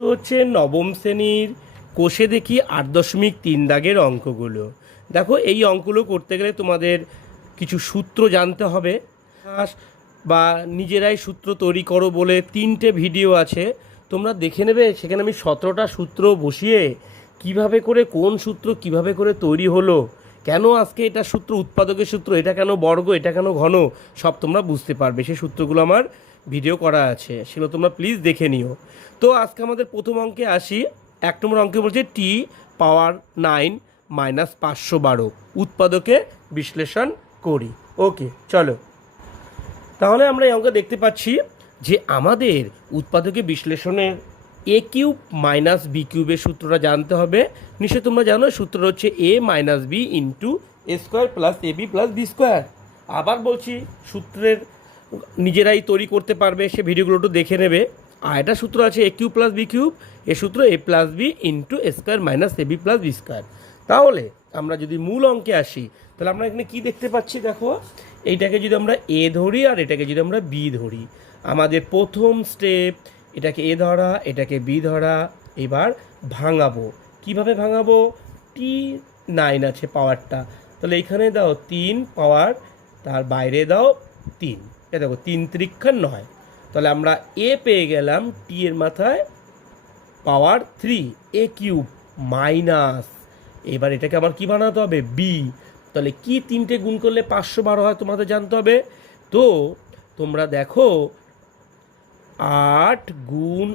হচ্ছে নবম শ্রেণীর কোষে দেখি 8.3 দাগের অঙ্কগুলো। দেখো, এই অঙ্কগুলো করতে গেলে তোমাদের কিছু সূত্র জানতে হবে বা নিজেরাই সূত্র তৈরি করো বলে 3টে ভিডিও আছে, তোমরা দেখে নেবে। সেখানে আমি 17টা সূত্র বসিয়ে কিভাবে করে কোন সূত্র কিভাবে করে তৈরি হলো, কেন আজকে এটা সূত্র উৎপাদকের সূত্র, এটা কেন বর্গ, এটা কেন ঘন, সব তোমরা বুঝতে পারবে। সেই সূত্রগুলো আমার ভিডিও করা আছে, সেগুলো তোমরা প্লিজ দেখে নিও। তো আজকে আমাদের প্রথম অঙ্কে আসি। 1 নম্বর অঙ্কে বলছে টি পাওয়ার 9 মাইনাস 512 উৎপাদকে বিশ্লেষণ করি। ওকে, চলো। তাহলে আমরা এই অঙ্কে দেখতে পাচ্ছি যে আমাদের উৎপাদকে বিশ্লেষণের এ কিউব মাইনাস বি কিউবের সূত্রটা জানতে হবে। নিশ্চয়ই তোমরা জানো সূত্রটা হচ্ছে এ minus B into A square plus A B plus B square. আবার বলছি, সূত্রের নিজেরাই তৈরি করতে পারবে, সে ভিডিওগুলো একটু দেখে নেবে। আর এটা সূত্র আছে এ কিউব প্লাস বি কিউব, এ সূত্র এ plus B into A square minus A B plus B square. তাহলে আমরা যদি মূল অঙ্কে আসি, তাহলে আমরা এখানে কি দেখতে পাচ্ছি? দেখো, এইটাকে যদি আমরা এ ধরি আর এটাকে যদি আমরা বি ধরি, আমাদের প্রথম স্টেপ এটাকে এ ধরা, এটাকে বি ধরা। এবার ভাঙাবো। কিভাবে ভাঙাবো? টি 9 আছে পাওয়ারটা, তাহলে এখানে দাও 3 পাওয়ার, তার বাইরে দাও 3। এ দেখো 3 × 9, তাহলে আমরা এ পেয়ে গেলাম টি এর মাথায় পাওয়ার 3 এ কিউব মাইনাস, এবার এটাকে আমার কি বানাতে হবে? বি। তাহলে কি 3টে গুণ করলে 512 হয় তোমাদের জানতে হবে। তো তোমরা দেখো 8 গুণ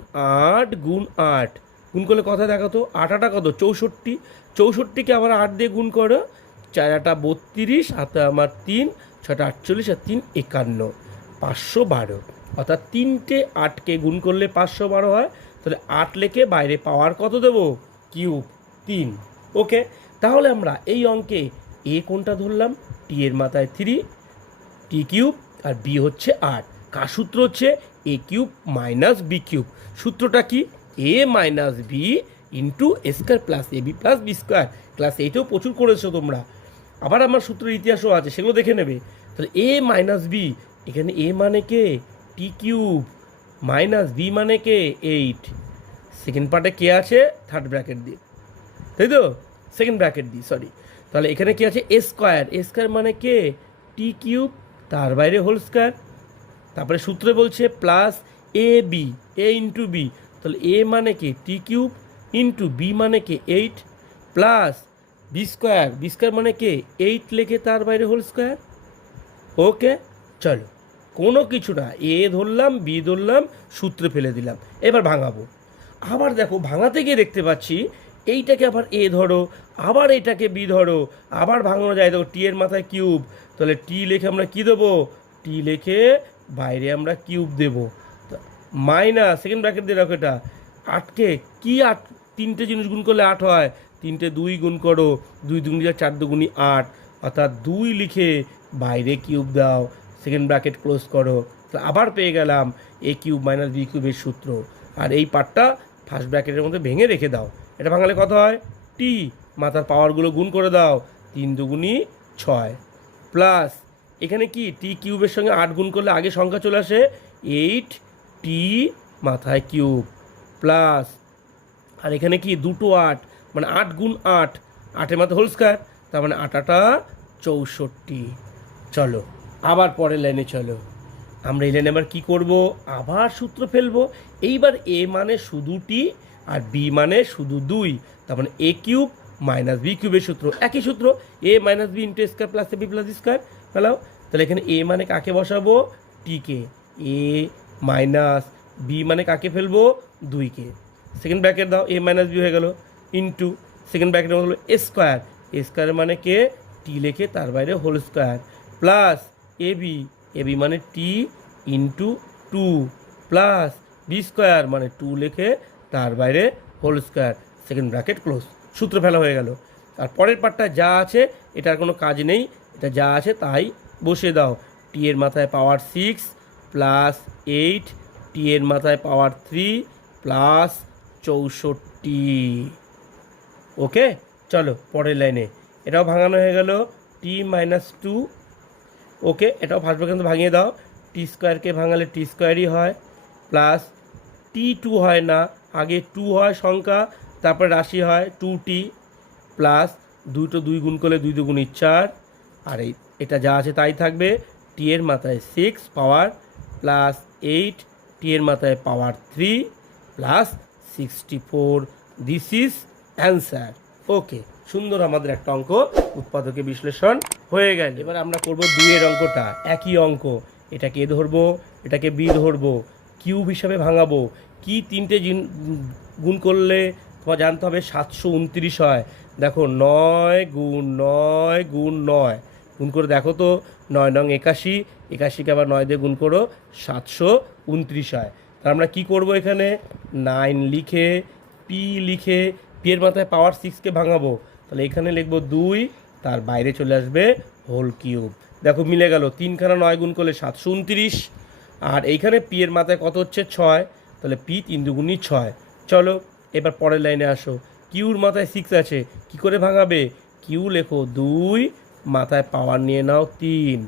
8 গুণ 8 গুণ করলে কথা দেখো তো, 8 8 কত? 64। 64কে আবার 8 দিয়ে গুণ করো, 4 8 32, হাতে আমার 3, 6 48 আর 3 51, 512। অর্থাৎ 3টে 8কে গুণ করলে 512 হয়। তাহলে 8 লেখে বাইরে পাওয়ার কত দেবো? কিউব 3। ওকে, তাহলে আমরা এই অঙ্কে এ কোনটা ধরলাম? টি এর মাথায় 3 টি কিউব, আর বি হচ্ছে 8। কার সূত্র হচ্ছে? A cube minus B cube. সূত্রটা কি? A minus B into A square plus A B plus B square. Class 8-এও প্রচুর করেছো তোমরা। আবার আমার সূত্রের ইতিহাসও আছে, সেগুলো দেখে নেবে। তাহলে এ মাইনাস বি, এখানে এ মানে কে? টি কিউব, মাইনাস বি মানে কে? 8। সেকেন্ড পার্টে কে আছে? থার্ড ব্র্যাকেট দিয়ে, তাই তো? সেকেন্ড ব্র্যাকেট দিই, সরি। তাহলে এখানে কি আছে? A square. এ স্কোয়ার মানে কে? টি কিউব, তার বাইরে হোল স্কোয়ার। তারপরে সূত্রে বলছে প্লাস এ বি, এ ইন্টু বি। তাহলে এ মানে কি? টি কিউব ইন্টু বি মানে কি? 8 plus B square. B square মানে কে? 8 লেখে তার বাইরে হোল স্কোয়ার। ওকে, চলো, কোনো কিছু না, এ ধরলাম, বি ধরলাম, সূত্রে ফেলে দিলাম। এবার ভাঙাবো। আবার দেখো, ভাঙাতে গিয়ে দেখতে পাচ্ছি এইটাকে আবার এ ধরো, আবার এটাকে বি ধরো, আবার ভাঙানো যায়। দেখো টি এর মাথায় কিউব, তাহলে টি লিখে আমরা কি দেবো? টি লিখে বাইরে আমরা কিউব দেবো, মাইনাস সেকেন্ড ব্র্যাকেট দিয়ে রাখো। এটা 8কে কি 8, 3টে জিনিস গুণ করলে 8 হয়। 3টে 2 গুণ করো, 2 2 4 2 8, অর্থাৎ 2 লিখে বাইরে কিউব দাও, সেকেন্ড ব্র্যাকেট ক্লোজ করো। তো আবার পেয়ে গেলাম এ কিউব মাইনাস বি কিউবের সূত্র। আর এই পার্টটা ফার্স্ট ব্র্যাকেটের মধ্যে ভেঙে রেখে দাও। এটা ভাঙালে কত হয়? টি, মাথার পাওয়ারগুলো গুণ করে দাও, 3 2 6 প্লাস এখানে কি টি কিউবের সঙ্গে 8 গুণ করলে আগে সংখ্যা চলে আসে, 8 টি মাথায় কিউব প্লাস, আর এখানে কি 2 8, মানে 8 গুণ 8, 8-এর মাথায় হোল স্কোয়ার, তার মানে 8 8 64। চলো আবার পরের লাইনে চলো। আমরা এই লাইনে আবার কী করবো? আবার সূত্র ফেলবো। এইবার এ মানে শুধু টি আর বি মানে শুধু 2, তার মানে এ কিউব মাইনাস বি কিউবের সূত্র, একই সূত্র, A minus B into square plus A B plus square. ফেলাও। তাহলে এখানে এ মানে কাকে বসাবো? টিকে। এ মাইনাস বি মানে কাকে ফেলবো? 2কে। সেকেন্ড ব্র্যাকেট দাও, এ মাইনাস বি হয়ে গেল, ইন্টু সেকেন্ড ব্র্যাকেটের মধ্যে হলো এ স্কোয়ার। এ স্কোয়ার মানে কে? টি লেখে তার বাইরে whole square plus A b, a b মানে t into 2 plus B square মানে 2 লেখে তার বাইরে whole square, second bracket close. সূত্র ফেলা হয়ে গেল। আর পরের পার্টটা যা আছে এটার কোনো কাজ নেই, এটা যা আছে তাই বসিয়ে দাও। টি এর মাথায় পাওয়ার 6 প্লাস 8, টি এর মাথায় পাওয়ার 3 প্লাস 64। ওকে, চলো পরের লাইনে। এটাও ভাঙানো হয়ে গেল, টি মাইনাস 2। ওকে, এটাও ফার্স্ট ব্র্যাকেট ভাঙিয়ে দাও। টি স্কোয়ারকে ভাঙালে টি স্কোয়ারই হয় প্লাস T2 হয় না, আগে 2 হয় সংখ্যা, তারপরে রাশি হয় 2T, প্লাস 2 গুণ করলে 2 2 4, আর এটা যা আছে তাই থাকবে। টি এর মাথায় 6 পাওয়ার প্লাস 8, টি এর মাথায় power 3 plus 64। This is answer. Okay, সুন্দর আমাদের একটা অঙ্ক উৎপাদকে বিশ্লেষণ হয়ে গেল। এবার আমরা করব 2 এর অঙ্কটা, একই অঙ্ক। এটাকে এ ধরবো, এটাকে বি ধরবো, কিউব হিসাবে ভাঙাবো। কি 3টে গুণ করলে তোমার জানতে হবে 729 হয়। দেখো 9 গুণ 9 গুণ 9 গুণ করে দেখো তো, 9 9 81, 81কে আবার 9 দিয়ে গুণ করো, 729 হয়। তাহলে আমরা কি করব, এখানে 9 লিখে পি লিখে পি এর মাথায় পাওয়ার 6কে ভাঙাবো। তাহলে এখানে লিখবো 2, তার বাইরে চলে আসবে হোল কিউব। দেখো মিলে গেল, 3খানা 9 গুণ করলে 729, আর এইখানে পি এর মাথায় কত হচ্ছে 6, তাহলে পি 3 2 6। চলো এবার পরের লাইনে আসো। কিউর মাথায় 6 আছে, কি করে ভাঙাবে? কিউ লেখো 2, মাথায় পাওয়ার নিয়ে নাও 3।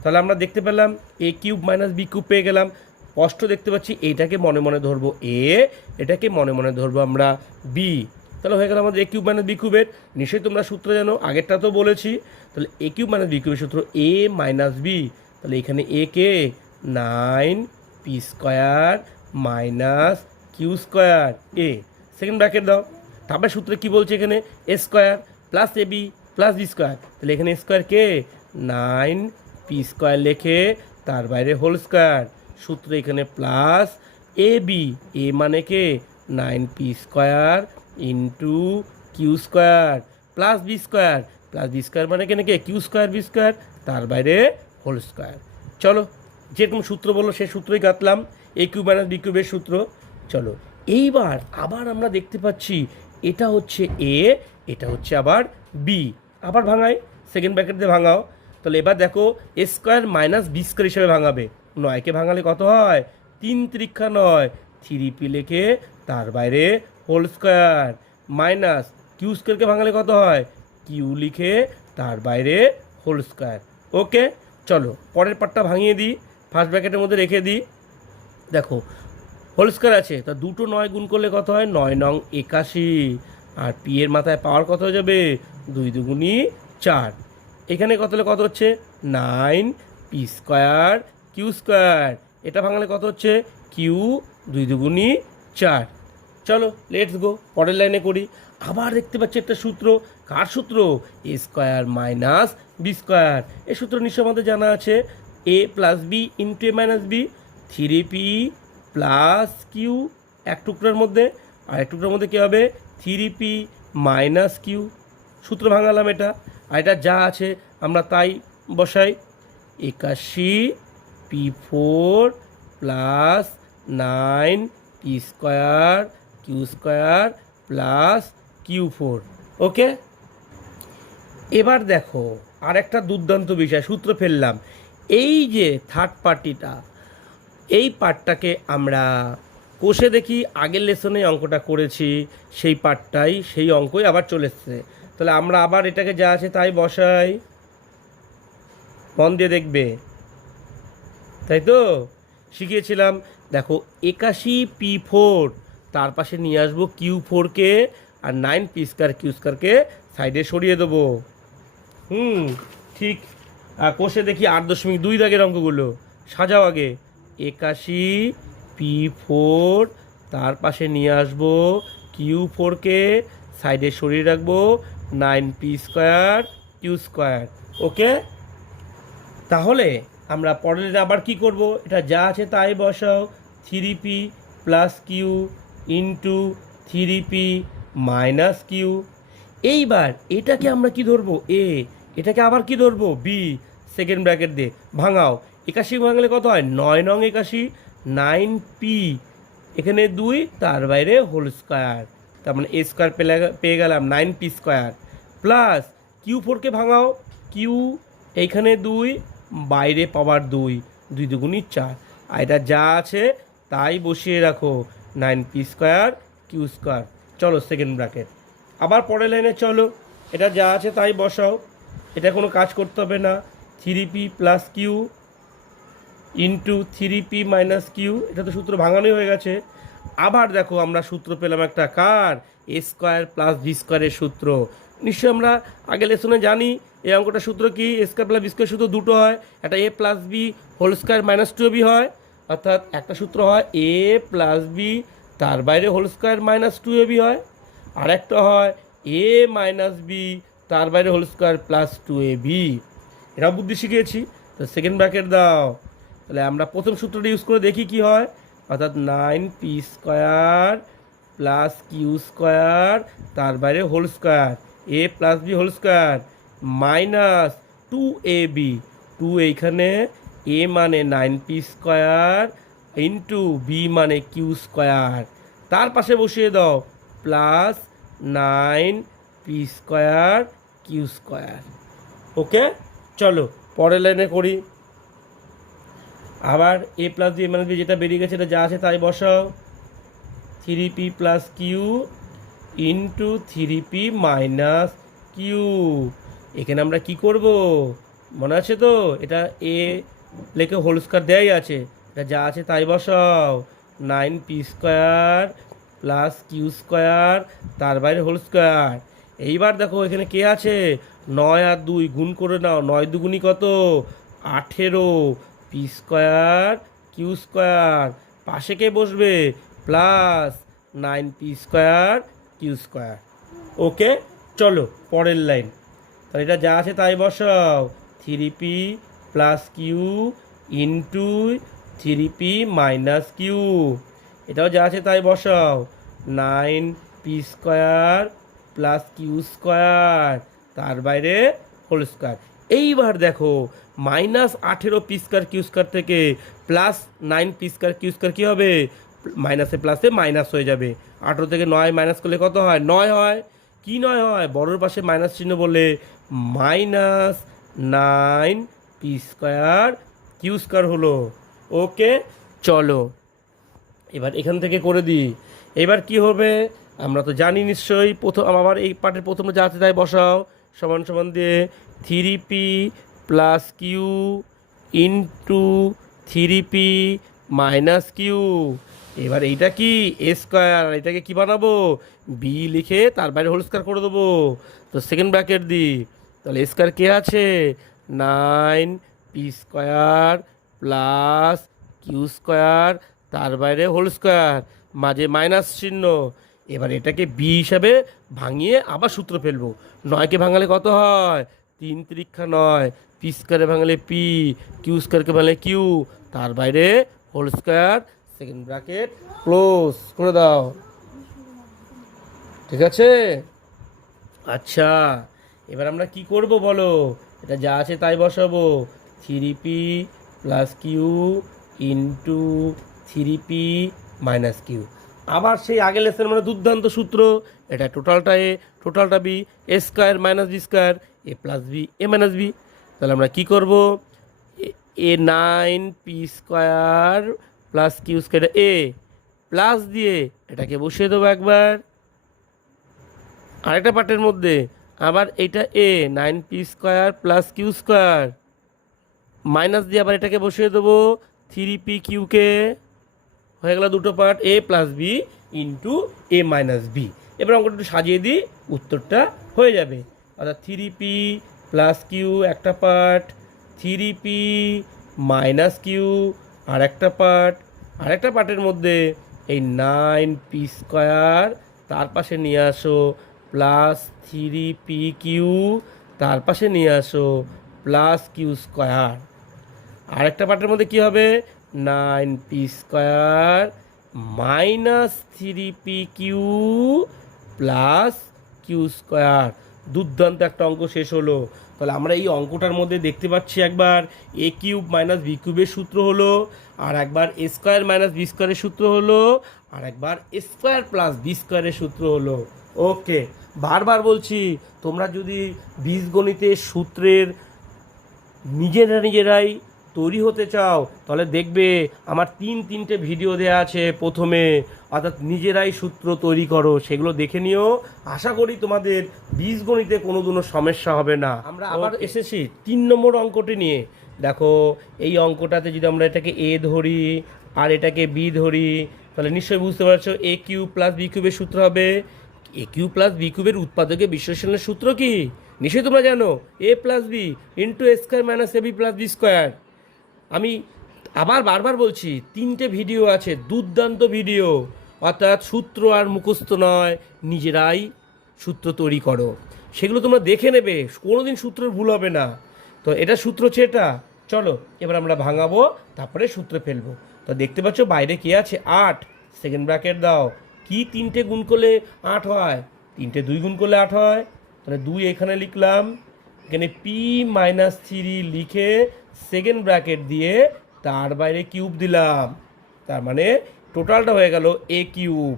তাহলে আমরা দেখতে পেলাম এ কিউব মাইনাস বি কিউব পেয়ে গেলাম। স্পষ্ট দেখতে পাচ্ছি এইটাকে মনে মনে ধরবো এ, এটাকে মনে মনে ধরবো আমরা বি। তাহলে হয়ে গেল আমাদের এ কিউব মাইনাস বি কিউবের। নিশ্চয়ই তোমরা সূত্র জানো, আগেরটা তো বলেছি। তাহলে এ কিউব মাইনাস বি কিউবের সূত্র এ মাইনাস বি। তাহলে এখানে এ কে 9 P square minus Q square এ, সেকেন্ড ব্র্যাকেট দাও। তারপরে সূত্রে কি বলছে এখানে, A square plus A B plus B square. তাহলে এখানে স্কোয়ার কে 9 পি স্কোয়ার লেখে তার বাইরে হোল স্কোয়ার। সূত্র এখানে প্লাস এ বি, এ মানে কে 9 P square into q square plus B square, plus B square মানে কেন কে কিউ স্কোয়ার বি স্কোয়ার, তার বাইরে হোল স্কোয়ার। চলো যেরকম সূত্র বললো সেই সূত্রই গাঁথলাম, এ কিউব মাইনাস বি কিউবের সূত্র। চলো এইবার আবার আমরা দেখতে পাচ্ছি এটা হচ্ছে এ, এটা হচ্ছে আবার বি। আবার ভাঙাই, সেকেন্ড ব্র্যাকেট দিয়ে ভাঙাও। তাহলে এবার দেখো এ স্কোয়ার মাইনাস বি স্কোয়ার হিসেবে ভাঙাবে। 9কে ভাঙালে কত হয়, 3 3 9, 3p লেখে তার বাইরে হোল স্কোয়ার, মাইনাস কিউ স্কোয়ারকে ভাঙালে কত হয়, কিউ লিখে তার বাইরে হোল স্কোয়ার। ওকে, চলো পরের পার্টটা ভাঙিয়ে দিই, ফার্স্ট ব্র্যাকেটের মধ্যে রেখে দিই। দেখো হোল স্কোয়ার আছে, তা 2 9 গুণ করলে কত হয়, 9 9 81, আর পি এর মাথায় পাওয়ার কত হয়ে যাবে, 2 2 4। এখানে কত হলে কত হচ্ছে 9 পি স্কোয়ার কিউ স্কোয়ার, এটা ভাঙালে কত হচ্ছে কিউ 2 2 4। চলো লেটস গো, পরের লাইনে করি। আবার দেখতে পাচ্ছি একটা সূত্র, কার সূত্র, A square minus B square. এই সূত্র নিশ্চয় আমাদের জানা আছে, A plus B into A minus B, 3p plus Q এক টুকরার মধ্যে, আর এক টুকরার মধ্যে কী হবে 3p মাইনাস কিউ। সূত্র ভাঙালাম এটা, আর এটা যা আছে আমরা তাই বসাই। 81 p4 plus 9 P square Q square plus কিউ4। ওকে, এবার দেখো আর একটা দুর্দান্ত বিষয়, সূত্র ফেললাম। এই যে থার্ড পার্টিটা, এই পার্টটাকে আমরা কষে দেখি। আগের লেসনে অঙ্কটা করেছি, সেই পার্টটাই সেই অঙ্কই আবার চলে এসছে। তাহলে আমরা আবার এটাকে যা আছে তাই বসাই, মন দিয়ে দেখবে, তাই তো শিখিয়েছিলাম। দেখো 81p4, তার পাশে নিয়ে আসবো কিউ4কে, আর 9p স্কোয়ার কিউ স্কোয়ারকে সাইডে সরিয়ে দেবো। ঠিক। কষে দেখি 8.2 দাগের অঙ্কগুলো, সাজাও আগে। 81p4, তার পাশে নিয়ে আসবো কিউ4কে, সাইডে সরিয়ে রাখবো 9p স্কোয়ার কিউ স্কোয়ার। ওকে, তাহলে আমরা পরের আবার কি করব, এটা যা আছে তাই বসাও। 3p plus q into 3p minus q. এইবার এটাকে আমরা কি ধরবো, এ, এটাকে আবার কি ধরবো, বি। সেকেন্ড ব্র্যাকেট দিয়ে ভাঙাও। 81 ভাঙলে কত হয়, 9 9 81, 9p এখানে 2, তার বাইরে হোল স্কোয়ার, তার মানে এ স্কোয়ার পেয়ে গেলাম 9p স্কোয়ার, প্লাস কিউ4কে ভাঙাও। কিউ এইখানে 2, বাইরে পাওয়ার 2 2 2 4, আর এটা যা আছে তাই বসিয়ে রাখো, 9p স্কোয়ার কিউ স্কোয়ার। চলো সেকেন্ড ব্র্যাকেট, আবার পরের লাইনে চলো, এটা যা আছে তাই বসাও, এটা কোনো কাজ করতে হবে না। 3p plus q into 3p minus q, এটা তো সূত্র ভাঙানোই হয়ে গেছে। আবার দেখো আমরা সূত্র পেলাম একটা কার, এ স্কোয়ার প্লাস বি স্কোয়ারের সূত্র। নিশ্চয়ই আমরা আগে লেসনে জানি এই অঙ্কটার সূত্র কি, A square plus B square সূত্র দুটো হয়, একটা A plus B whole square minus two B হয়, অর্থাৎ একটা সূত্র হয় এ প্লাস বি তার বাইরে whole square minus two A B হয়, আর একটা হয় এ মাইনাস বি তার বাইরে whole square plus two A B. এটাও বুদ্ধি শিখিয়েছি। তো সেকেন্ড ব্র্যাকেট দাও, তাহলে আমরা প্রথম সূত্রটা ইউজ করে দেখি কি হয়, অর্থাৎ 9p² প্লাস কিউ স্কোয়ার তার বাইরে whole square A plus B whole square minus 2ab, 2 এইখানে, এ মানে 9p² ইন্টু বি মানে কিউ স্কোয়ার, তার পাশে বসিয়ে দাও প্লাস 9p² কিউ স্কোয়ার। ওকে, চলো পরের লাইনে করি। আবার a plus b minus b যেটা বেরিয়ে গেছে এটা যা আছে তাই বসাও, 3p plus q into 3p minus q. এখানে আমরা কি করব মনে আছে তো, এটা এ লেখে হোল স্কোয়ার দেয়াই আছে, এটা যা আছে তাই বসাও, 9p² প্লাস কিউ স্কোয়ার তার বাইরে হোল স্কোয়ার। এইবার দেখো এখানে কে আছে, 9 আর 2 গুণ করে নাও, 9 দুগুণি কত 18, p² কিউ স্কোয়ার, পাশে কে বসবে প্লাস 9p² কিউ স্কোয়ার। ওকে, চলো পরের লাইন, তাহলে এটা যা আছে তাই বসাও, 3p plus q into 3p minus q, এটাও যা আছে তাই বসাও, 9p² প্লাস কিউ স্কোয়ার তার বাইরে হোল স্কোয়ার। এইবার দেখো -18p² কিউ স্কোয়ার থেকে প্লাস 9p² কিউ স্কোয়ার কী হবে, মাইনাসে প্লাসে মাইনাস হয়ে যাবে, 18 থেকে 9 মাইনাস করলে কত হয়, 9 হয়। কি 9 হয়, বড়োর পাশে মাইনাস চিহ্ন বলে -9p² কিউ স্কোয়ার হলো। ওকে, চলো এবার এখান থেকে করে দিই। এবার কি হবে আমরা তো জানি নিশ্চয়ই, প্রথম আবার এই পার্টের প্রথমে যা আছে তাই বসাও, সমান সমান দিয়ে 3p plus q into 3p minus q. এবার এইটা কি এ স্কোয়ার, আর এটাকে কী বানাবো, বি লিখে তার বাইরে হোল স্কোয়ার করে দেবো। তো সেকেন্ড ব্র্যাকেট দিই, তাহলে এ স্কোয়ার কে আছে, 9p² প্লাস কিউ স্কোয়ার তার বাইরে হোল স্কোয়ার, মাঝে মাইনাস চিহ্ন। এবার এটাকে বি হিসাবে ভাঙিয়ে আবার সূত্র ফেলবো, 9কে ভাঙালে কত হয় 3 3 9, p² ভাঙালে পি, কিউ স্কোয়ারকে ভাঙালে কিউ তার বাইরে whole square, second bracket close করে দাও। ঠিক আছে, আচ্ছা এবার আমরা কি করব বলো, এটা যা আছে তাই বসাবো, 3p plus q into 3p minus q. আবার সেই আগের লেসের মানে দুর্দান্ত সূত্র, এটা টোটালটা এ টোটালটা B, A square minus B square A plus B A minus B. তাহলে আমরা কি করব, এ 9p² plus q square A plus দিয়ে এটাকে বসিয়ে দেবো একবার আরেকটা পার্টের মধ্যে, আবার এইটা a 9p² plus q square minus দিয়ে আবার এটাকে বসিয়ে দেবো 3p কিউকে, হয়ে গেল দুটো part a plus B into A minus b. এবার অঙ্কটা একটু সাজিয়ে দিই, উত্তরটা হয়ে যাবে, অর্থাৎ 3p প্লাস কিউ একটা part, 3p minus Q R একটা পার্ট, আরেকটা পার্টের মধ্যে এই 9p² তার পাশে নিয়ে আসো প্লাস 3p কিউ তার পাশে নিয়ে আসো প্লাস কিউ স্কোয়ার। আরেকটা পার্টের মধ্যে কি হবে, 9p² minus 3p q plus q square. দুর্দান্ত একটা অঙ্ক শেষ হলো। তাহলে আমরা এই অঙ্কটার মধ্যে দেখতে পাচ্ছি একবার এ কিউব মাইনাস বি কিউবের সূত্র হলো, আর একবার এ স্কোয়ার মাইনাস বি স্কোয়ারের সূত্র হলো, আর একবার এ স্কোয়ার প্লাস বি স্কোয়ারের সূত্র হলো। ওকে, বারবার বলছি তোমরা যদি বীজগণিতের সূত্রের নিজেরাই তৈরি হতে চাও তাহলে দেখবে আমার 3টে ভিডিও দেওয়া আছে প্রথমে, অর্থাৎ নিজেরাই সূত্র তৈরি করো, সেগুলো দেখে নিও। আশা করি তোমাদের বীজগণিতে কোনো সমস্যা হবে না। আমরা আবার এসেছি 3 নম্বর অঙ্কটি নিয়ে। দেখো এই অঙ্কটাতে যদি আমরা এটাকে এ ধরি আর এটাকে বি ধরি, তাহলে নিশ্চয়ই বুঝতে পারছো এ কিউব প্লাস বি কিউবের সূত্র হবে এ কিউব প্লাস বি কিউবের উৎপাদকে বিশ্লেষণের সূত্র কি নিশ্চয়ই তোমরা জানো এ plus B into A square minus A B plus B square. আমি আবার বারবার বলছি 3টে ভিডিও আছে, দুর্দান্ত ভিডিও, অর্থাৎ সূত্র আর মুখস্থ নয়, নিজেরাই সূত্র তৈরি করো, সেগুলো তোমরা দেখে নেবে, কোনোদিন সূত্রের ভুল হবে না। তো এটা সূত্র হচ্ছে এটা। চলো এবার আমরা ভাঙাবো, তারপরে সূত্রে ফেলবো। তো দেখতে পাচ্ছ বাইরে কি আছে 8, সেকেন্ড ব্র্যাকেট দাও। কি 3টে গুণ করলে 8 হয়? 3টে 2 গুণ করলে 8 হয়। তাহলে 2 এখানে লিখলাম, এখানে পি মাইনাস 3 লিখে সেকেন্ড ব্র্যাকেট দিয়ে তার বাইরে কিউব দিলাম। তার মানে টোটালটা হয়ে গেল এ কিউব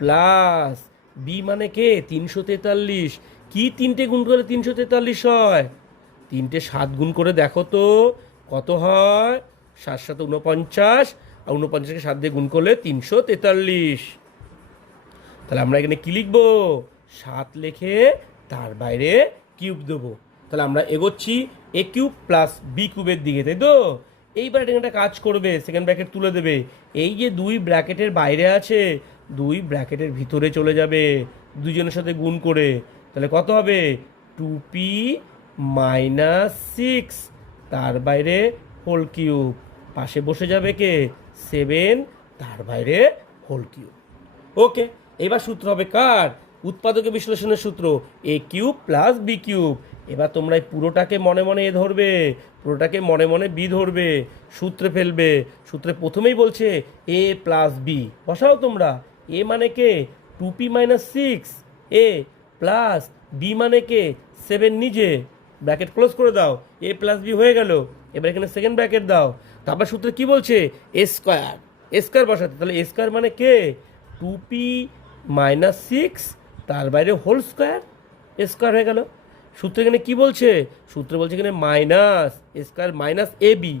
প্লাস বি মানে কে 343। কি 3টে গুণ করলে 343 হয়? 3টে 7 গুণ করে দেখো তো কত হয়? 7 7 49, আর 49কে 7 দিয়ে গুণ করলে 343। তাহলে আমরা এখানে কি লিখবো? 7 লিখে তার বাইরে কিউব দেবো। তাহলে আমরা এগোচ্ছি এ কিউব প্লাস বি কিউবের দিকে, তাই তো? এইবার এটা একটা কাজ করবে, সেকেন্ড ব্র্যাকেট তুলে দেবে। এই যে 2 ব্র্যাকেটের বাইরে আছে, 2 ব্র্যাকেটের ভিতরে চলে যাবে দুজনের সাথে গুণ করে। তাহলে কত হবে? 2p মাইনাস 6 তার বাইরে হোল কিউব, পাশে বসে যাবে কে 7 তার বাইরে হোল কিউব। ওকে, এবার সূত্র হবে কার? উৎপাদকে বিশ্লেষণের সূত্র এ কিউব প্লাস বি কিউব। এবার তোমরা এই পুরোটাকে মনে মনে এ ধরবে, পুরোটাকে মনে মনে বি ধরবে, সূত্রে ফেলবে। সূত্রে প্রথমেই বলছে এ প্লাস বি, বসাও তোমরা। এ মানে কে 2p মাইনাস 6, এ প্লাস বি মানে কে 7 নিজে, ব্র্যাকেট ক্লোজ করে দাও, এ প্লাস বি হয়ে গেল। এবার এখানে সেকেন্ড ব্র্যাকেট দাও। তারপর সূত্রে কি বলছে? এ স্কোয়ার, এ স্কোয়ার বসাতে। তাহলে এ স্কোয়ার মানে কে 2p মাইনাস 6 তার বাইরে হোল স্কোয়ার, এ স্কোয়ার হয়ে গেল। সূত্র এখানে কি বলছে? সূত্র বলছে এখানে minus A square minus A b,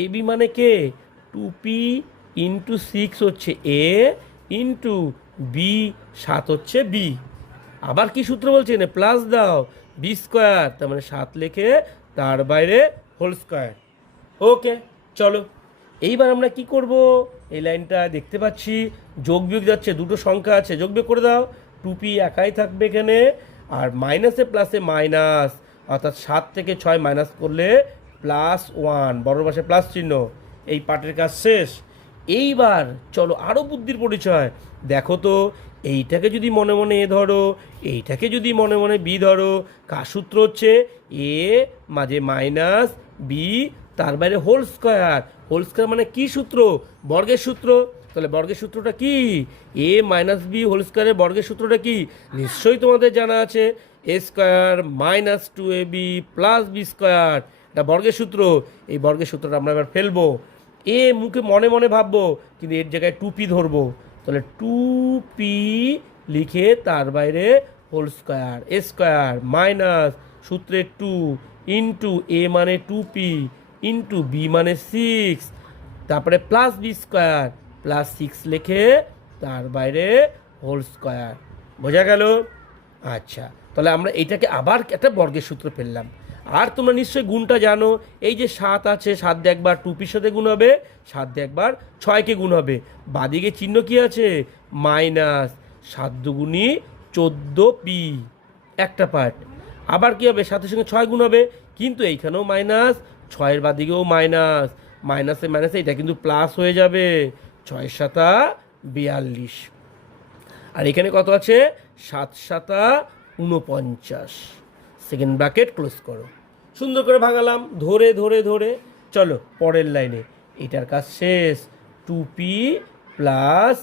a b মানে কে 2p ইন্টু 6 হচ্ছে এ ইন্টু বি 7 হচ্ছে বি। আবার কি সূত্র বলছে? এখানে প্লাস দাও, বি স্কোয়ার, তার মানে 7 লিখে তার বাইরে হোল স্কোয়ার। ওকে, চলো এইবার আমরা কি করব? এই লাইনটা দেখতে পাচ্ছি যোগ বিয়োগ যাচ্ছে, দুটো সংখ্যা আছে, যোগ বিয়োগ করে দাও। 2p একাই থাকবে এখানে, আর মাইনাসে প্লাসে মাইনাস, অর্থাৎ 7 থেকে 6 মাইনাস করলে +1, বড় পাশে প্লাস চিহ্ন। এই পার্টের কাজ শেষ। এইবার চলো আরও বুদ্ধির পরিচয় দেখো তো। এইটাকে যদি মনে মনে এ ধরো, এইটাকে যদি মনে মনে বি ধরো, কার সূত্র হচ্ছে? এ মাঝে মাইনাস বি তার বাইরে হোল স্কোয়ার। হোল স্কোয়ার মানে কি সূত্র? বর্গের সূত্র। তাহলে বর্গের সূত্রটা কি? এ মাইনাস বি হোল স্কোয়ারের বর্গের সূত্রটা কি? নিশ্চয়ই তোমাদের জানা আছে, A square minus 2ab plus B square, এটা বর্গের সূত্র। এই বর্গের সূত্রটা আমরা এবার ফেলবো। এ মুখে মনে মনে ভাববো, কিন্তু এর জায়গায় 2p ধরবো। তাহলে 2p লিখে তার বাইরে হোল স্কোয়ার, এ স্কোয়ার মাইনাস সূত্রে 2 ইন্টু এ মানে 2p ইন্টু বি মানে 6, তারপরে প্লাস বি স্কোয়ার প্লাস 6 লিখে তার বাইরে হোল স্কোয়ার। বোঝা গেল? আচ্ছা, তাহলে আমরা এইটাকে আবার একটা বর্গের সূত্র ফেললাম। আর তোমরা নিশ্চয়ই গুণটা জানো, এই যে 7 আছে, 7 দিয়ে একবার 2pর সাথে গুণ হবে, 7 দিয়ে একবার 6কে গুণ হবে। বাদিকে চিহ্ন কি আছে? মাইনাস, 7 দুগুণী 14p, একটা পার্ট। আবার কি হবে? 7-এর সঙ্গে 6 গুণ হবে, কিন্তু এইখানেও মাইনাস, 6-এর বাদিকেও মাইনাস, মাইনাসে মাইনাসে এটা কিন্তু প্লাস হয়ে যাবে, 6 7 42। আর এখানে কত আছে? 7 7 49। সেকেন্ড ব্র্যাকেট ক্লোজ করো। সুন্দর করে ভাঙালাম ধরে ধরে ধরে। চলো পরের লাইনে, এটার কাজ শেষ। 2p plus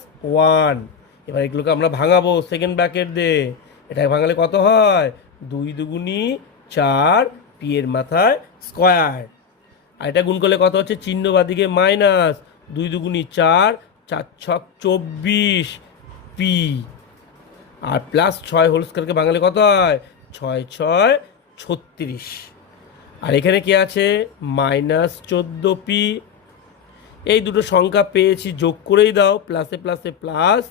1। এবার এগুলোকে আমরা ভাঙাবো সেকেন্ড ব্র্যাকেট দিয়ে। এটাকে ভাঙালে কত হয়? 2 দুগুণী 4, পি এর মাথায় স্কোয়ার। আর এটা গুণ করলে কত হচ্ছে? চিহ্ন বাদিকে মাইনাস, 2 দুগুণী 4, 4 6 24 পি, আর প্লাস 6 হোল স্কোয়ারকে ভাঙালে কত হয়? 6 6 36। আর এখানে কি আছে? Minus 14p। এই দুটো সংখ্যা পেয়েছি, যোগ করেই দাও, প্লাসে প্লাসে প্লাস,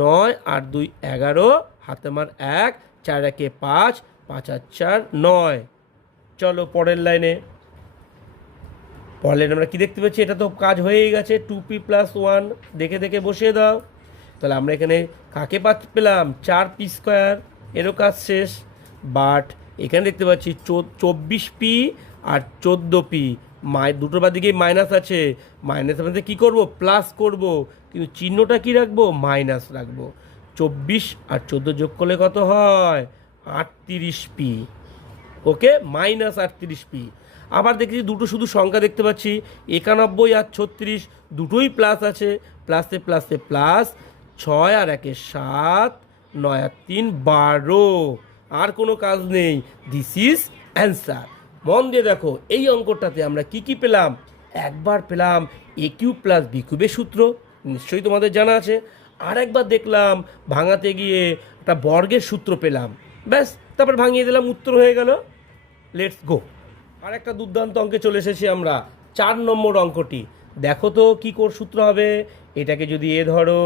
9 আর 2 11, হাতে আমার 1, 4 1 5, 5 আর 4 9। চলো পরের লাইনে। পরের আমরা কি দেখতে পাচ্ছি, এটা তো কাজ হয়েই গেছে, 2p+1 দেখে দেখে বসিয়ে দাও। তাহলে আমরা এখানে কাকে পেলাম, 4p², এরও কাজ শেষ। বাট এখানে দেখতে পাচ্ছি 24p আর 14p, দুটোর বাদ দিকেই মাইনাস আছে, মাইনাসের মধ্যে কী করবো, প্লাস করব, কিন্তু চিহ্নটা কি রাখবো, মাইনাস রাখবো। 24 আর 14 যোগ করলে কত হয়, 38p। ওকে, -38p। আবার দেখছি দুটো শুধু সংখ্যা দেখতে পাচ্ছি, 91 আর 36, দুটোই প্লাস আছে, প্লাসে প্লাসে প্লাস, 6 আর 1 7, 9 আর 3 12, আর কোনো কাজ নেই। This is answer. মন দিয়ে দেখো, এই অঙ্কটাতে আমরা কি কি পেলাম, একবার পেলাম a³ + b³ সূত্র, নিশ্চয়ই তোমাদের জানা আছে। আর একবার দেখলাম ভাঙাতে গিয়ে একটা বর্গের সূত্র পেলাম, ব্যাস, তারপর ভাঙিয়ে দিলাম, উত্তর হয়ে গেল। Let's go. আর একটা দুর্দান্ত অঙ্কে চলে এসেছি আমরা, 4 নম্বর অঙ্কটি। দেখো তো কী সূত্র হবে, এটাকে যদি এ ধরো,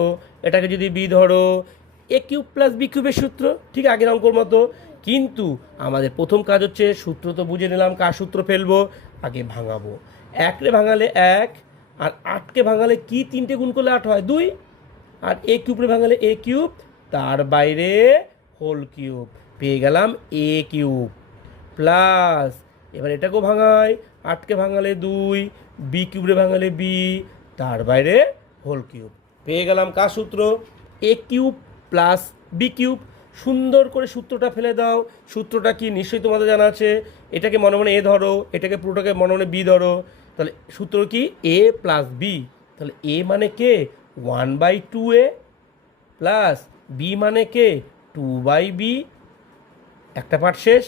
এটাকে যদি বি ধরো, a³ + b³ সূত্র, ঠিক আগের অঙ্কর মতো। কিন্তু আমাদের প্রথম কাজ হচ্ছে, সূত্র তো বুঝে নিলাম, কার সূত্র ফেলবো, আগে ভাঙাবো। 1 ভাঙালে 1, আর 8কে ভাঙালে কি 3টে গুণ করলে 8 হয়, 2, আর a³ ভাঙালে a³, তার বাইরে হোল কিউব, পেয়ে গেলাম a³ প্লাস, এবার এটাকেও ভাঙাই, 8কে ভাঙালে 2, b³ ভাঙালে b, তার বাইরে হোল কিউব, পেয়ে গেলাম কার সূত্র, a³ + b³। সুন্দর করে সূত্রটা ফেলে দাও। সূত্রটা কি নিশ্চয়ই তোমাদের জানা আছে, এটাকে মনে মনে এ ধরো, এটাকে পুরোটাকে মনে মনে বি ধরো। তাহলে সূত্র কি, a + b। তাহলে a মানে কে, 1/2a, প্লাস b মানে কে, 2/b। একটা পার্ট শেষ,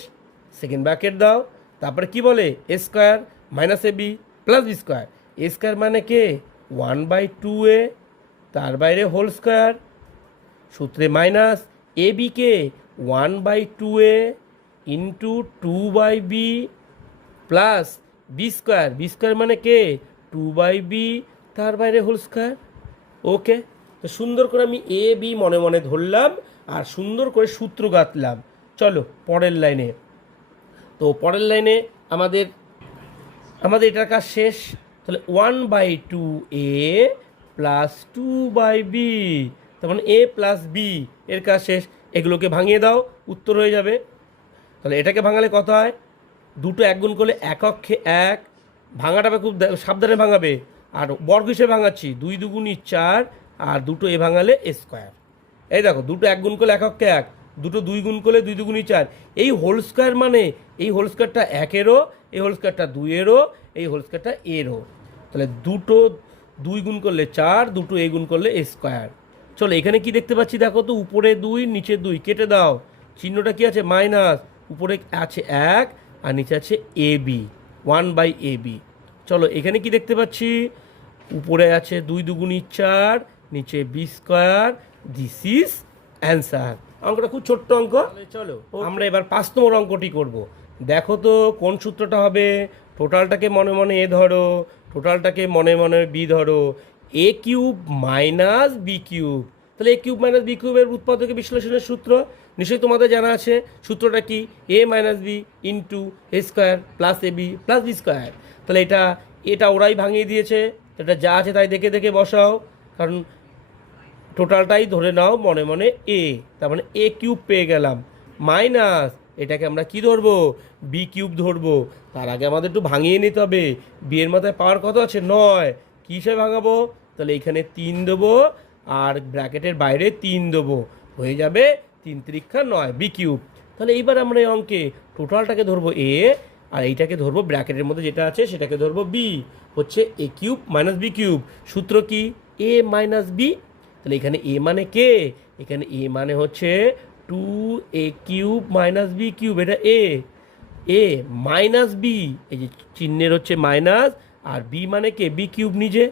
সেকেন্ড ব্র্যাকেট দাও। তারপরে কি বলে, a² - ab + b²। a² মানে কে, 1/2a, তার বাইরে হোল স্কোয়ার, সূত্রে মাইনাস, ab কে 1/2a into 2/b plus b², b² মানে কে, 2/b, তার বাইরে হোল স্কোয়ার। ওকে, তো সুন্দর করে আমি এ বি মনে মনে ধরলাম, আর সুন্দর করে সূত্র গাঁথলাম। চলো পরের লাইনে। তো পরের লাইনে আমাদের এটার কাজ শেষ। তাহলে 1/2a + 2/b, তার মানে a + b এর কাজ শেষ। এগুলোকে ভাঙিয়ে দাও, উত্তর হয়ে যাবে। তাহলে এটাকে ভাঙালে কত হয়, দুটো 1 গুণ করলে 1 অক্ষে 1, ভাঙাটা খুব সাবধানে ভাঙাবে। আর বর্গ হিসেবে ভাঙাচ্ছি, 2 × 2 = 4, আর দুটো এ ভাঙালে a²। এই দেখো, দুটো 1 গুণ করলে 1 অক্ষে 1, দুটো 2 গুণ করলে 2 × 2 = 4। এই হোল স্কোয়ার মানে, এই হোল স্কোয়ারটা 1-এরও, এই হোল স্কোয়ারটা 2-এরও, এই হোল স্কোয়ারটা এরও। তাহলে দুটো 2 গুণ করলে 4, দুটো এ গুণ করলে a²। চলো এখানে কি দেখতে পাচ্ছি, দেখো তো, উপরে 2 নিচে 2, কেটে দাও। চিহ্নটা কি আছে, মাইনাস, উপরে আছে 1 আর নিচে আছে ab, 1/ab। চলো এখানে কি দেখতে পাচ্ছি, উপরে আছে 2 × 2 = 4, নিচে b²। This is answer. অঙ্কটা খুব ছোট্ট অঙ্ক। চলো আমরা এবার 5 নম্বর অঙ্কটি করব। দেখো তো কোন সূত্রটা হবে, টোটালটাকে মনে মনে এ ধরো, টোটালটাকে মনে মনে বি ধরো, a³ - b³। তাহলে a³ - b³ এর উৎপাদকে বিশ্লেষণের সূত্র নিশ্চয়ই তোমাদের জানা আছে। সূত্রটা কি, a - b into a² + ab + b²। তাহলে এটা ওরাই ভাঙিয়ে দিয়েছে, এটা যা আছে তাই দেখে দেখে বসাও, কারণ টোটালটাই ধরে নাও মনে মনে a, তার মানে a³ পেয়ে গেলাম, মাইনাস এটাকে আমরা কি ধরবো, b³ ধরবো। তার আগে আমাদের একটু ভাঙিয়ে নিতে হবে। b এর মাথায় পাওয়ার কত আছে, 9, কী হিসেবে ভাঙাবো, তাহলে এখানে 3 দেবো, আর ব্র্যাকেটের বাইরে 3 দেবো, হয়ে যাবে 3 × 3 = 9, b³। তাহলে এইবার আমরা এই অঙ্কে টোটালটাকে ধরবো a, আর এইটাকে ধরবো ব্র্যাকেটের মধ্যে যেটা আছে সেটাকে ধরবো b, হচ্ছে a³ - b³। সূত্র কি, a - b। তাহলে এখানে a মানে কে, এখানে a মানে হচ্ছে 2a³ - b³, এটা a মাইনাস b, এই যে চিহ্নের হচ্ছে মাইনাস, আর b মানে কে, b³ নিজে।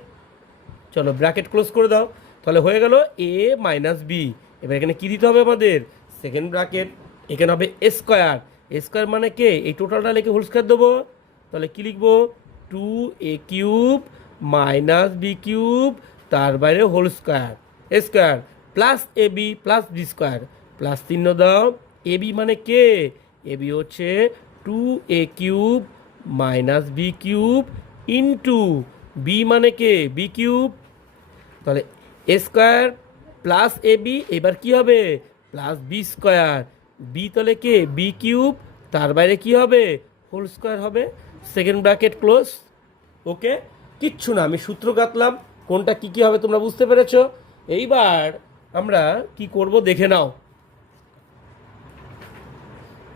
চলো ব্র্যাকেট ক্লোজ করে দাও, তাহলে হয়ে গেল a - b। এবার এখানে কি দিতে হবে আমাদের, সেকেন্ড ব্র্যাকেট, এখানে হবে a² মানে কে, এই টোটালটা লিখে হোল স্কোয়ার দেবো। তাহলে কি লিখবো, 2a³ - b³, তার বাইরে whole square, a² plus ab plus b², plus চিহ্ন দাও। ab মানে কে, ab হচ্ছে 2a³ - b³ ইন্টু বি মানে কে বি কিউব, তাহলে এ স্কোয়ার প্লাস এ বি, এবার কি হবে প্লাস বি স্কোয়ার, বি তাহলে কে বি কিউব, তার বাইরে কি হবে হোল স্কোয়ার হবে, সেকেন্ড ব্র্যাকেট ক্লোজ। ওকে, কিচ্ছু না, আমি সূত্র গাঁথলাম, কোনটা কি কি হবে তোমরা বুঝতে পেরেছো। এইবার আমরা কি করব দেখে নাও।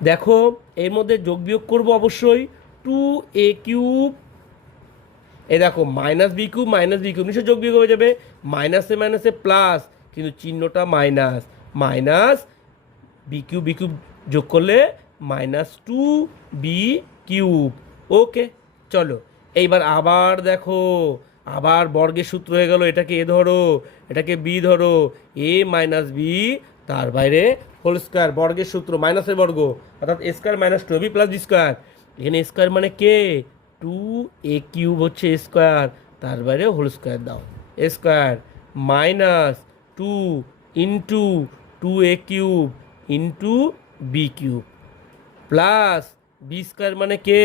দেখো এর মধ্যে যোগ বিয়োগ করবো অবশ্যই, টু এ কিউব, এই দেখো মাইনাস বি কিউব নিশ্চয় যোগ বিয়োগ হয়ে যাবে, মাইনাসে প্লাস, কিন্তু চিহ্নটা মাইনাস, মাইনাস বি কিউব যোগ করলে মাইনাস টু বি কিউব। ওকে, চলো এইবার আবার দেখো, আবার বর্গের সূত্র হয়ে গেল, এটাকে এ ধরো এটাকে বি ধরো, এ মাইনাস বি তার বাইরে হোল স্কোয়ার, বর্গের সূত্র মাইনাসের বর্গ অর্থাৎ A square minus two B plus B square, এখানে স্কোয়ার মানে কে টু এ কিউব হচ্ছে এ স্কোয়ার, তার বাইরে হোল স্কোয়ার দাও, A square minus two into two A cube into B cube plus B square মানে কে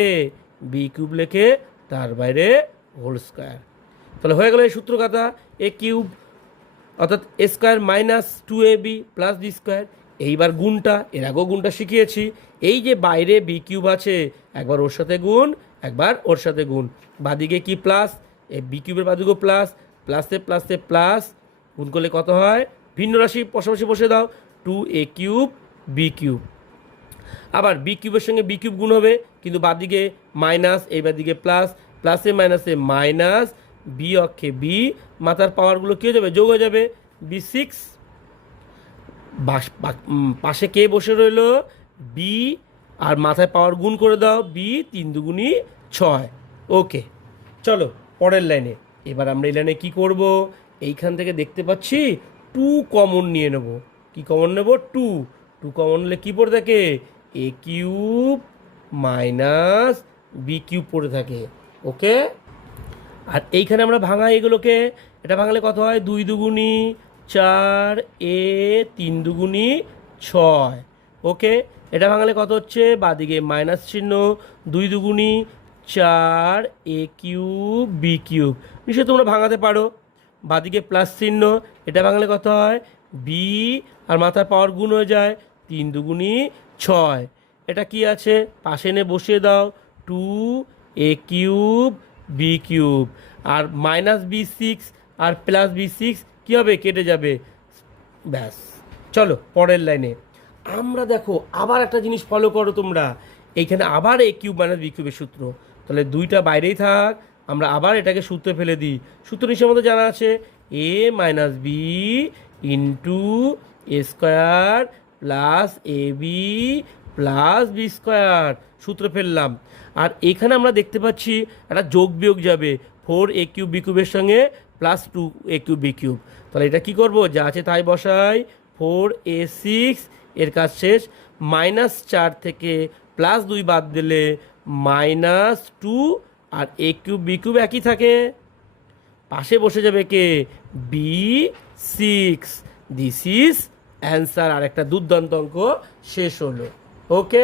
বি কিউব লেখে তার বাইরে হোল স্কোয়ার। তাহলে হয়ে গেল এই সূত্র কথা, এ কিউব অর্থাৎ A square minus two A B plus B square. এইবার গুণটা, এর আগেও গুণটা শিখিয়েছি, এই যে বাইরে বি কিউব আছে একবার ওর সাথে গুণ একবার ওর সাথে গুণ, বাদিকে কি প্লাস, এই বি কিউবের বাদিকেও প্লাস, প্লাসে প্লাস, গুণ করলে কত হয় ভিন্ন রাশি পাশাপাশি বসে দাও, two A cube B cube, আবার বি কিউবের সঙ্গে বি কিউব গুণ হবে কিন্তু বাদিকে মাইনাস, এইবার দিকে প্লাস, মাইনাসে মাইনাস, বি অক্ষে বি, মাথার পাওয়ারগুলো কী হয়ে যাবে যোগ হয়ে যাবে, বি সিক্স, পাশে কে বসে রইল বি, আর মাথায় পাওয়ার গুণ করে দাও, বি তিন দুগুণি ছয়। ওকে, চলো পরের লাইনে। এবার আমরা এই লাইনে কী করব, এইখান থেকে দেখতে পাচ্ছি টু কমন নিয়ে নেব, কি কমন নেব টু, কমন নিলে কী পড়ে থাকে এ কিউব মাইনাস বি কিউব পড়ে থাকে। ওকে, আর এইখানে আমরা ভাঙাই এগুলোকে, এটা ভাঙলে কত হয় দুই দুগুণি চার, এ তিন দুগুণি ছয়। ওকে, এটা ভাঙলে কত হচ্ছে বাদিকে মাইনাস চিহ্ন, দুই দুগুণি চার এ কিউব বি কিউব, নিশ্চয়ই তোমরা ভাঙাতে পারো, বাদিকে প্লাস চিহ্ন, এটা ভাঙলে কত হয় বি, আর মাথার পাওয়ার গুণ হয়ে যায় তিন দুগুণি ছয়, এটা কি আছে পাশে এনে বসিয়ে দাও, two A cube B cube, R minus B six R plus B six কী হবে কেটে যাবে, ব্যাস। চলো পরের লাইনে আমরা দেখো আবার একটা জিনিস ফলো করো তোমরা, এইখানে আবার এ কিউব মাইনাস বি কিউবের সূত্র, তাহলে দুইটা বাইরেই থাক, আমরা আবার এটাকে সূত্রে ফেলে দিই, সূত্র নিশ্চয় মতো জানা আছে, এ minus B into A square plus A B plus B square, সূত্র ফেললাম। আর এখানে আমরা দেখতে পাচ্ছি একটা যোগ বিয়োগ যাবে, ফোর এ কিউব বি কিউবের সঙ্গে plus two A cube B cube, তাহলে এটা কী করবো যা আছে তাই বসাই, ফোর এ সিক্স, এর কাজ শেষ, মাইনাস চার থেকে প্লাস দুই বাদ দিলে মাইনাস টু, আর এ কিউব বি কিউব একই থাকে, পাশে বসে যাবে কে B six, this is answer. আর একটা দুর্দান্ত অঙ্ক শেষ হলো। ওকে।